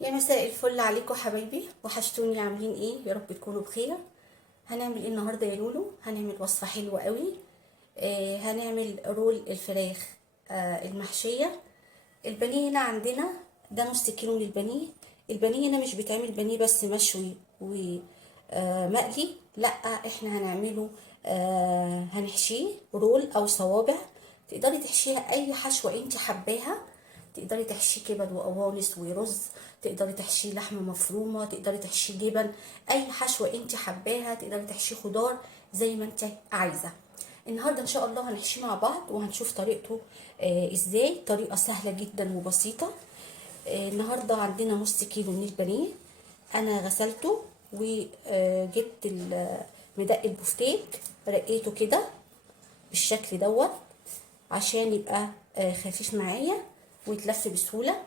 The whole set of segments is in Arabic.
يا مساء الفل عليكم حبايبي، وحشتوني. عاملين ايه؟ يا رب تكونوا بخير. هنعمل ايه النهارده يا لولو؟ هنعمل وصفه حلوه قوي. هنعمل رول الفراخ المحشيه. البانيه هنا عندنا ده نص كيلو من البانيه. البانيه هنا مش بيتعمل بانيه بس مشوي ومقلي، لا احنا هنعمله هنحشيه رول او صوابع. تقدري تحشيها اي حشوه انت حباها. تقدري تحشيه كبد وقوانص ورز، تقدري تحشيه لحمه مفرومه، تقدري تحشيه جبن. اي حشوه انت حباها، تقدري تحشيه خضار زي ما انت عايزه. النهارده ان شاء الله هنحشيه مع بعض وهنشوف طريقته ازاي. طريقه سهله جدا وبسيطه. النهارده عندنا نص كيلو من البانيه. انا غسلته وجبت مدق البفتيك، رقيته كده بالشكل دوت عشان يبقى خفيف معايا ويتلف بسهوله.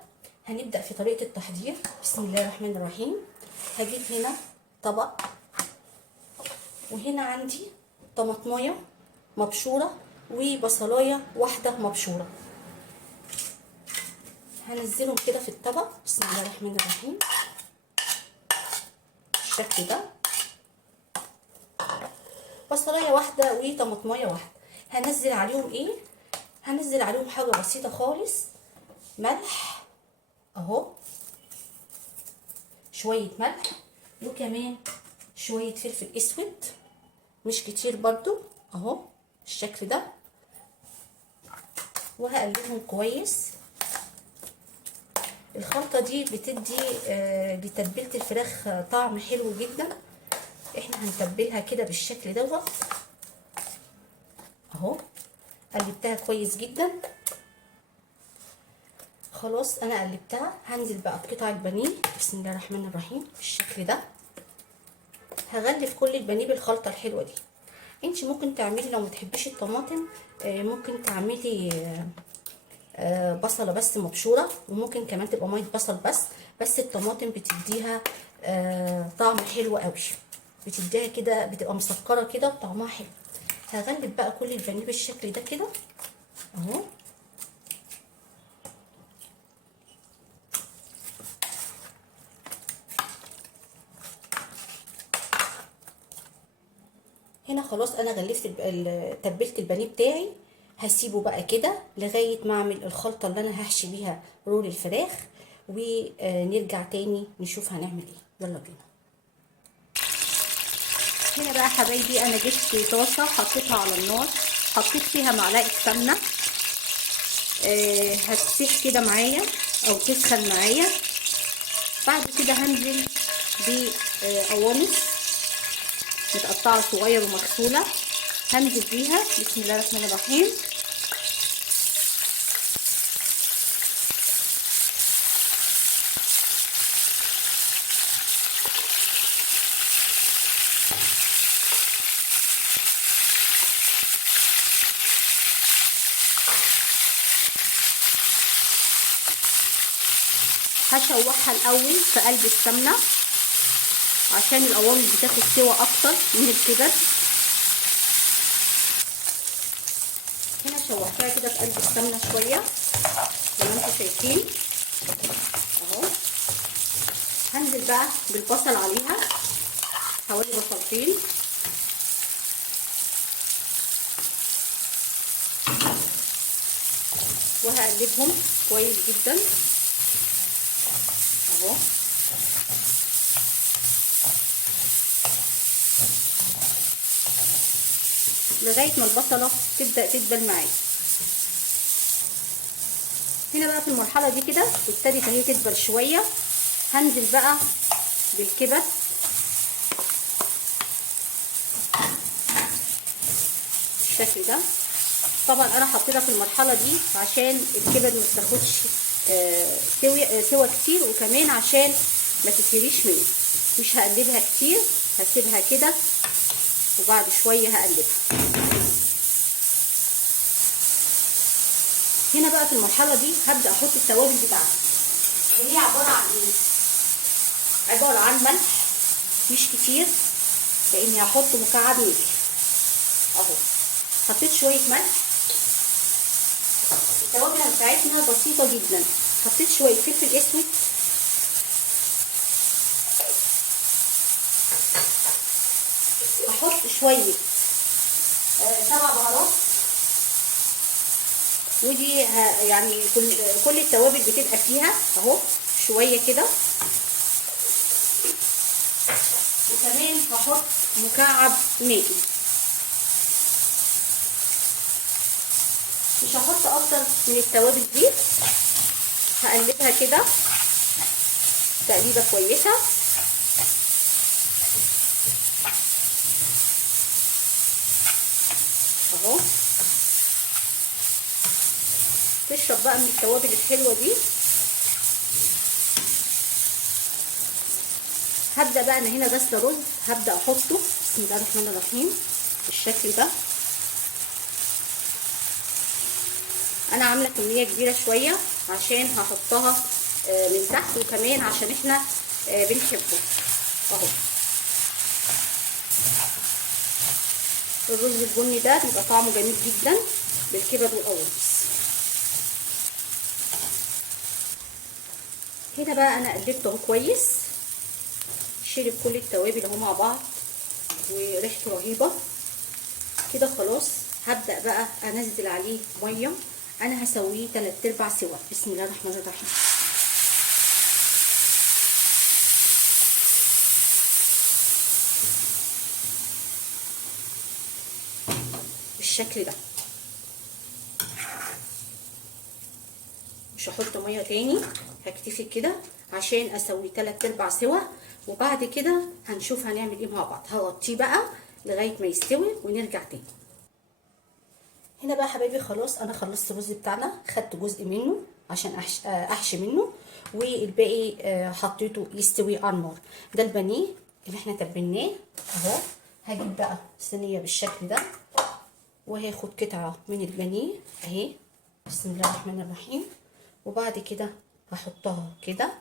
هنبدا في طريقه التحضير. بسم الله الرحمن الرحيم. هجيب هنا طبق، وهنا عندي طماطمايه مبشوره وبصلايه واحده مبشوره. هنزلهم كده في الطبق. بسم الله الرحمن الرحيم بالشكل ده. بصلايه واحده وطماطمايه واحده. هنزل عليهم ايه؟ هنزل عليهم حاجه بسيطه خالص، ملح اهو، شويه ملح، وكمان شويه فلفل اسود مش كتير برضو اهو بالشكل ده. وهقلبهم كويس. الخلطه دي بتدي لتتبيله الفراخ طعم حلو جدا. احنا هنتبلها كده بالشكل دوت اهو. قلبتها كويس جدا. خلاص انا قلبتها. هنزل بقى بقطع البانيه. بسم الله الرحمن الرحيم بالشكل ده. هغلف كل البانيه بالخلطه الحلوه دي. انت ممكن تعملي لو متحبيش الطماطم ممكن تعملي بصله بس مبشوره، وممكن كمان تبقى ميه بصل بس الطماطم بتديها طعم حلو قوي. بتديها كده، بتبقى مسكره كده وطعمها حلو. هغلف بقى كل البانيه بالشكل ده كده اهو. هنا خلاص انا غلفت تبلت البانيه بتاعي. هسيبه بقى كده لغايه ما اعمل الخلطه اللي انا هحشي بيها رول الفراخ، ونرجع تاني نشوف هنعمل ايه. يلا بينا. هنا بقى حبايبي انا جبت طاسه حطيتها على النار، حطيت فيها معلقه سمنه. هتسيح كده معايا او تسخن معايا. بعد كده هنزل بقوانص متقطعه صغير ومغسوله. هنزل بيها. بسم الله الرحمن الرحيم. هشوحها الاول في قلب السمنه عشان القوانص بتاخد سوا اكتر من الكبد. هنا شوحتها كده في قلب السمنه شويه زي ما انتم شايفين اهو. هنزل بقى بالبصل عليها، حوالي بصلتين، وهقلبهم كويس جدا اهو. لغايه ما البصله تبدا تدبل معايا. هنا بقى في المرحله دي كده ابتدت اهي تدبل شويه. هنزل بقى بالكبد بالشكل ده. طبعا انا حطيتها في المرحله دي عشان الكبد ما تاخدش سوا كتير، وكمان عشان ما تتهريش مني. مش هقلبها كتير، هسيبها كده وبعد شويه هقلبها. هنا بقى في المرحله دي هبدا احط التوابل بتاعتي اللي هي عباره عن ايه؟ عباره عن ملح مش كتير لاني هحط مكعب ملح اهو. حطيت شويه ملح. التوابل بتاعتنا بسيطه جدا. حطيت شويه فلفل اسود شويه 7 بهارات. ودي يعني كل التوابل بتبقى فيها اهو شويه كده. وكمان هحط مكعب ماجي، مش هحط اكتر من التوابل دي. هقلبها كده تقليبه كويسه اهو. تشرب بقى من التوابل الحلوه دي. هبدا بقى انا هنا غسله رز، هبدا احطه بسم الله الرحمن الرحيم بالشكل ده. انا عامله كميه كبيره شويه عشان هحطها من تحت، وكمان عشان احنا بنحبه اهو. الرز البني ده بيبقى طعمه جميل جدا بالكبد والقوانص. هنا بقى انا قلبته كويس، شرب كل التوابل اهو مع بعض وريحته رهيبه كده. خلاص هبدا بقى انزل عليه ميه. انا هسويه 3/4 سوا. بسم الله الرحمن الرحيم. بالشكل ده، مش هحط ميه تاني، هكتفي كده عشان اسويه 3/4 سوا. وبعد كده هنشوف هنعمل ايه مع بعض. هغطيه بقى لغايه ما يستوي ونرجع تاني. هنا بقى حبايبي خلاص انا خلصت الرز بتاعنا، خدت جزء منه عشان احشي منه، والباقي حطيته يستوي على النار. ده البانيه اللي احنا تبلناه اهو. هجيب بقى صينيه بالشكل ده وهاخد قطعه من البانيه اهي. بسم الله الرحمن الرحيم. وبعد كده هحطها كده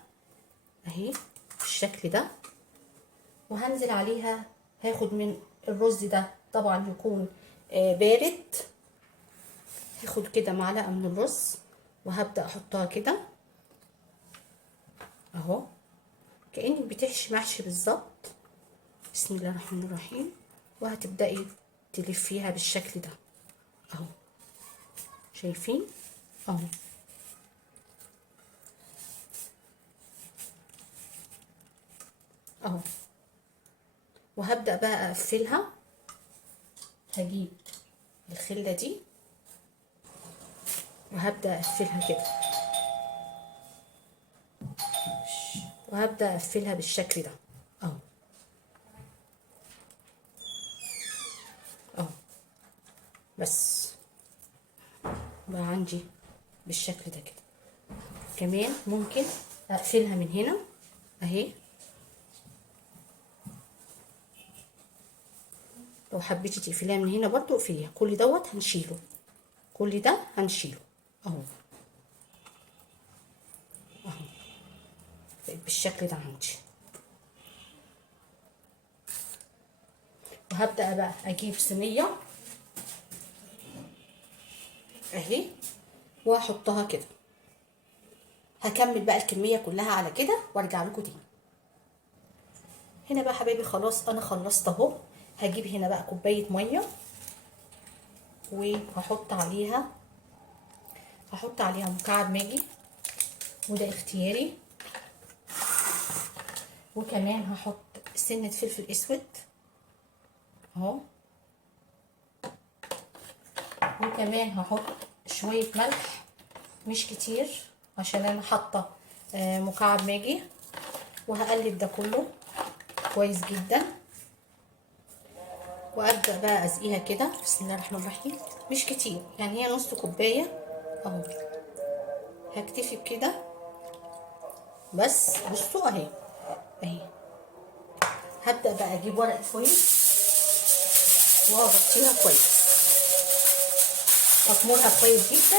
اهي بالشكل ده، وهنزل عليها. هاخد من الرز ده طبعا يكون بارد. هاخد كده معلقه من الرز وهبدا احطها كده اهو، كانك بتحشي محشي بالظبط. بسم الله الرحمن الرحيم. وهتبداي تلفيها بالشكل ده اهو، شايفين اهو. اهو وهبدا بقى اقفلها. هجيب الخله دي وهبدا اقفلها كده، وهبدا اقفلها بالشكل ده اهو. اهو بس بقى عندي بالشكل ده كده. كمان ممكن اقفلها من هنا اهي، لو حبيتي تقفليها من هنا برضو اقفليها. كل دوت هنشيله، كل ده هنشيله اهو. اهو بالشكل ده عندي. وهبدأ بقى اجيب صينية اهي واحطها كده. هكمل بقى الكمية كلها على كده وارجع لكم تاني. هنا بقى حبايبي خلاص انا خلصت اهو. هجيب هنا بقى كوباية مية وهحط عليها مكعب ماجي، وده اختياري. وكمان هحط سنة فلفل اسود اهو. وكمان هحط شوية ملح مش كتير عشان انا حاطة مكعب ماجي. وهقلب ده كله كويس جدا، وابدأ بقى اسقيها كده. بسم الله الرحمن الرحيم. مش كتير يعني، هي نص كوباية اهو. هكتفي بكده بس. بصوا اهي اهي. هبدأ بقى اجيب ورقة فويل واغطيها كويس، اخمرها كويس جدا،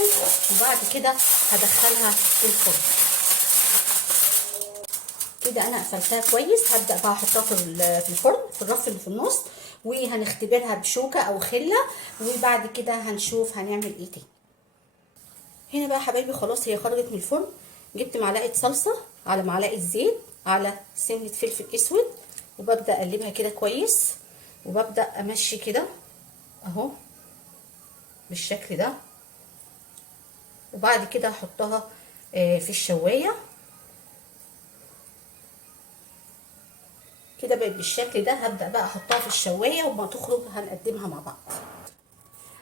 وبعد كده هدخلها الفرن. كده انا قفلتها كويس. هبدأ بقى احطها في الفرن في الرف اللي في النص، وهنختبرها بشوكة او خلة، وبعد كده هنشوف هنعمل ايه تاني. هنا بقى حبايبي خلاص هي خرجت من الفرن. جبت معلقة صلصة على معلقة زيت على سنة فلفل اسود، وببدأ اقلبها كده كويس وببدأ امشي كده اهو بالشكل ده، وبعد كده هحطها في الشوايه كده بقت بالشكل ده. هبدأ بقى احطها في الشوايه، وما تخرج هنقدمها مع بعض.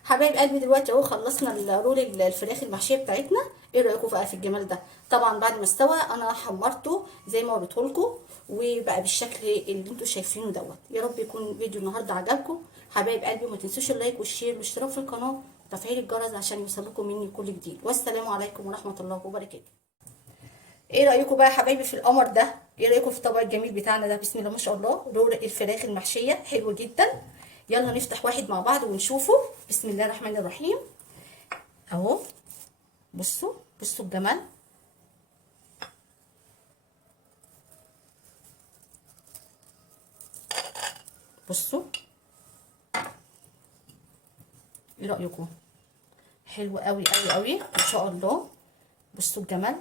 حبايب قلبي دلوقتي اهو خلصنا الرول الفراخ المحشيه بتاعتنا. ايه رايكم بقى في الجمال ده؟ طبعا بعد ما استوى انا حمرته زي ما وريته لكم، وبقى بالشكل اللي انتم شايفينه دوت. يا رب يكون فيديو النهارده عجبكم حبايب قلبي، وما تنسوش اللايك والشير والاشتراك في القناه وتفعيل الجرس عشان يوصلكم مني كل جديد. والسلام عليكم ورحمه الله وبركاته. ايه رايكم بقى يا حبايبي في القمر ده؟ ايه رايكم في الطبق الجميل بتاعنا ده؟ بسم الله ما شاء الله، رول الفراخ المحشيه حلو جدا. يلا نفتح واحد مع بعض ونشوفه. بسم الله الرحمن الرحيم اهو. بصوا بصوا الجمال. بصوا ايه رايكم؟ حلو قوي قوي قوي ما شاء الله. بصوا الجمال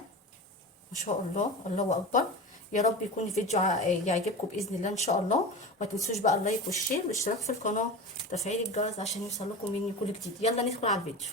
ما شاء الله، الله اكبر. يا رب يكون الفيديو يعجبكم باذن الله ان شاء الله. ما تنسوش بقى اللايك والشير والاشتراك في القناه وتفعيل الجرس عشان يوصلكم مني كل جديد. يلا ندخل على الفيديو.